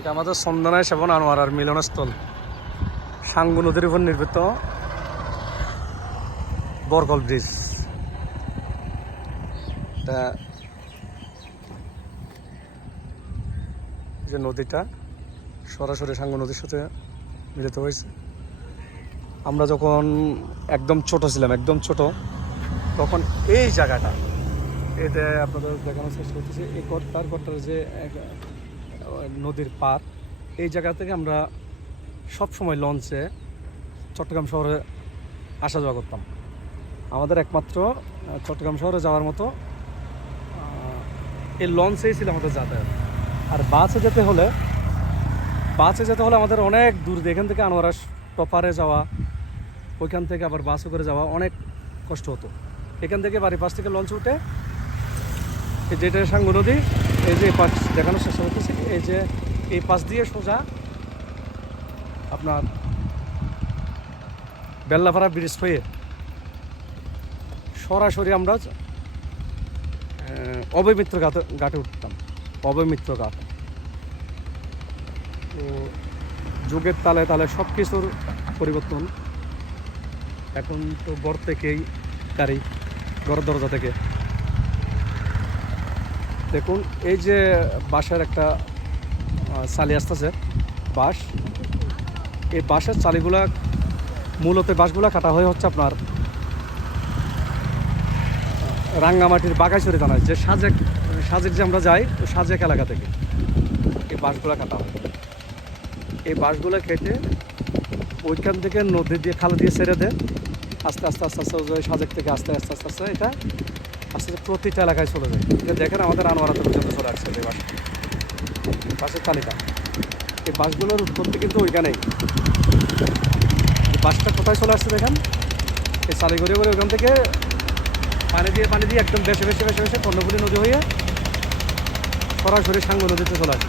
এটা আমাদের সন্ধানায় সেবন আনোয়ারার মিলনস্থল। সাঙ্গু নদীর উপর নির্মিত বরকল ব্রিজ। এটা যে নদীটা, সরাসরি সাঙ্গু নদীর সাথে মিলিত হয়েছে। আমরা যখন একদম ছোট ছিলাম, একদম ছোট, তখন এই জায়গাটা, এতে আপনাদের দেখানোর চেষ্টা করতেছি, এই কট্টার কট্টার যে নদীর পার এই জায়গা থেকে আমরা সব সময় লঞ্চে চট্টগ্রাম শহরে আসা যাওয়া করতাম। আমাদের একমাত্র চট্টগ্রাম শহরে যাওয়ার মতো এই লঞ্চেই ছিল আমাদের যাতায়াত। আর বাসে যেতে হলে, বাসে যেতে হলে আমাদের অনেক দূর এখান থেকে আনোয়ারা টপারে যাওয়া, ওইখান থেকে আবার বাসে করে যাওয়া অনেক কষ্ট হতো। এখান থেকে বাড়ির পাশ থেকে লঞ্চ উঠে যেটা সাঙ্গু নদী এই যে পাশ দেখানোর চেষ্টা করতেছি এই যে এই পাশ দিয়ে সোজা আপনার বেল্লাপাড়া ব্রিজ হয়ে সরাসরি আমরা অবৈমিত্র ঘাটে ঘাটে উঠতাম। অভয় মিত্র ঘাট। তো যুগের তালে তালে সব কিছুর পরিবর্তন। এখন তো ঘর থেকেই গাড়ি ঘর দরজা থেকে। দেখুন, এই যে বাঁশের একটা চালি আসতেছে, বাঁশ। এই বাঁশের চালিগুলা, মূলত বাঁশগুলা কাটা হয়ে হচ্ছে আপনার, রাঙ্গামাটির বাগাইছড়ি থানায়, যে সাজেক সাজেক যে আমরা যাই সাজেক এলাকা থেকে এই বাঁশগুলা কাটা হয়। এই বাঁশগুলো কেটে ওইখান থেকে নদী দিয়ে খাল দিয়ে ছেড়ে দেয়। আস্তে আস্তে আস্তে আস্তে সাজেক থেকে আস্তে আস্তে আস্তে আস্তে, এটা আস্তে প্রতিটা এলাকায় চলে যায়। এটা দেখেন আমাদের আনোয়ারাতে পর্যন্ত চলে আসছে এই বাস বাসের তালিকা এই বাসগুলোর উৎপত্তি কিন্তু ওইখানেই। বাসটা কোথায় চলে আসছে দেখেন? এই সালিগড়ি করে ওইখান থেকে পানি দিয়ে পানি দিয়ে একদম বেশি বেশি বেশি বেশি কর্ণফুলি নদী হয়ে সরাসরি সাঙ্গ নদীতে চলে আসে।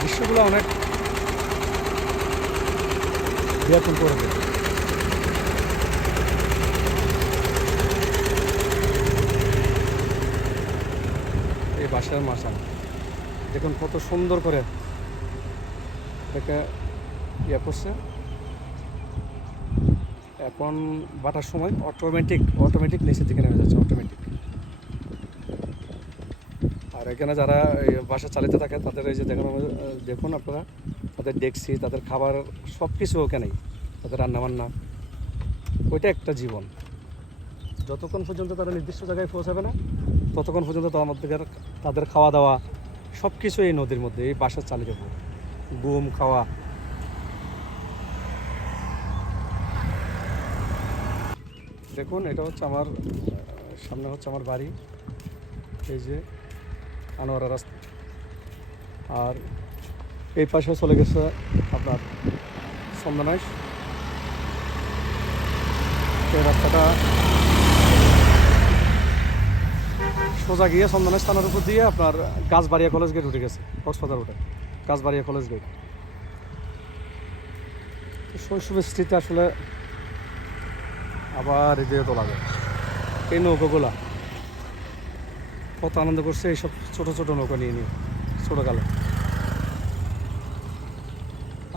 দৃশ্যগুলো অনেক বিয়াকুল করে দেয়। বাসার মাসান দেখুন কত সুন্দর করে দেখে ইয়ে করছে। এখন বাটার সময় অটোমেটিক অটোমেটিক নিচের দিকে নেমে যাচ্ছে অটোমেটিক আর এখানে যারা বাসা চালিতে থাকে, তাদের এই যে দেখুন দেখুন আপনারা, তাদের ডেকসি তাদের খাবার সব কিছু ওখানেই, তাদের রান্নাবান্না। ওইটা একটা জীবন। যতক্ষণ পর্যন্ত তারা নির্দিষ্ট জায়গায় পৌঁছাবে না ততক্ষণ পর্যন্ত তো আমাদের তাদের খাওয়া দাওয়া সব কিছু এই নদীর মধ্যে, এই বাসার চালিত উপর। ঘুম, খাওয়া। দেখুন, এটা হচ্ছে আমার, সামনে হচ্ছে আমার বাড়ি। এই যে আনোয়ারা রাস্তা। আর এই পাশে চলে গেছে আপনার সন্দনাইশ এই রাস্তাটা সোজা গিয়ে সন্দনাইশ স্থানের উপর দিয়ে আপনার গাছবাড়িয়া কলেজ গেট উঠে গেছে, কক্সবাজার উঠে, গাছবাড়িয়া কলেজ গেট শৈশবের স্মৃতি আসলে আবার হৃদয়ে তোলা যায়। এই নৌকোগুলা কত আনন্দ করছে এইসব ছোট ছোট নৌকা নিয়ে নিয়ে, ছোটোকালে।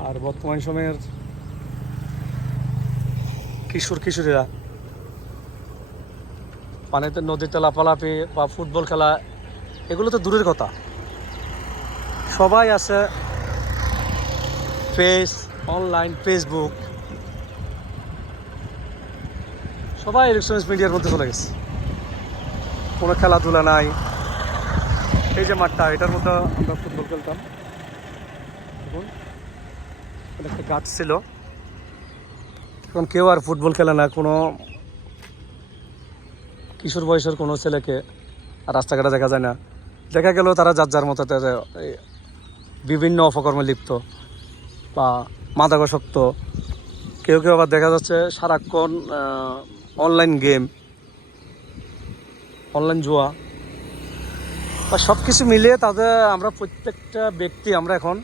আর বর্তমান সময়ের কিশোর কিশোরীরা পানিতে নদীতে লাফালাফি বা ফুটবল খেলা, এগুলো তো দূরের কথা। সবাই আছে ফেস অনলাইন ফেসবুক সবাই ইলেকট্রনিক্স মিডিয়ার মধ্যে চলে গেছে। কোনো খেলাধুলা নাই। এই যে মাঠটা, এটার মধ্যে আমরা ফুটবল খেলতাম। একটা গাছ ছিল। এখন কেউ আর ফুটবল খেলে না, কোনো কিশোর বয়সের কোনো ছেলেকে রাস্তাঘাটে দেখা যায় না। দেখা গেলেও তারা যার যার মতো বিভিন্ন অপকর্মে লিপ্ত বা মাদকাসক্ত। কেউ কেউ আবার দেখা যাচ্ছে সারাক্ষণ অনলাইন গেম অনলাইন জুয়া। বা সব কিছু মিলিয়ে তাদের আমরা প্রত্যেকটা ব্যক্তি আমরা এখন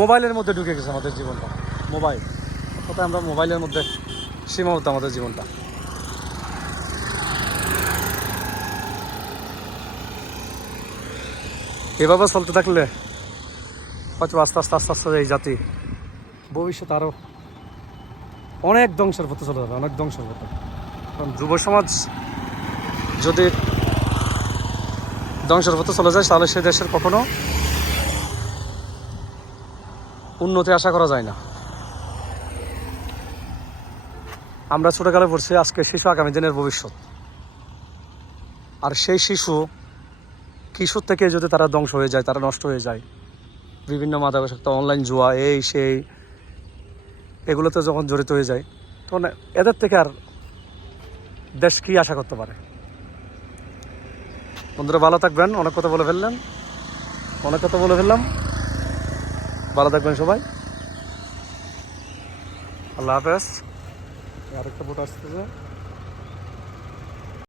মোবাইলের মধ্যে ঢুকে গেছে আমাদের জীবনটা। মোবাইল। অর্থাৎ আমরা মোবাইলের মধ্যে সীমাবদ্ধ আমাদের জীবনটা। এভাবে চলতে থাকলে হয়তো আস্তে আস্তে আস্তে আস্তে এই জাতি ভবিষ্যতে আরও অনেক ধ্বংসের পথে চলে যাবে, অনেক ধ্বংসের পথে। কারণ যুব সমাজ যদি ধ্বংসের পথে চলে যায়, তাহলে সে দেশের কখনো উন্নতি আশা করা যায় না। আমরা ছোটকালে পড়ছি, আজকে শিশু আগামী দিনের ভবিষ্যৎ। আর সেই শিশু কিশোর থেকে যদি তারা ধ্বংস হয়ে যায়, তারা নষ্ট হয়ে যায়। বিভিন্ন মাদকাসক্ত অনলাইন জুয়া, এই, সেই, এগুলোতে যখন জড়িত হয়ে যায়, তখন এদের থেকে আর দেশ কি আশা করতে পারে? বন্ধুরা, ভালো থাকবেন, অনেক কথা বলে ফেললেন। অনেক কথা বলে ফেললাম। ভালো থাকবেন সবাই। আল্লাহ হাফেজ। আরেকটা বোট আসতেছে।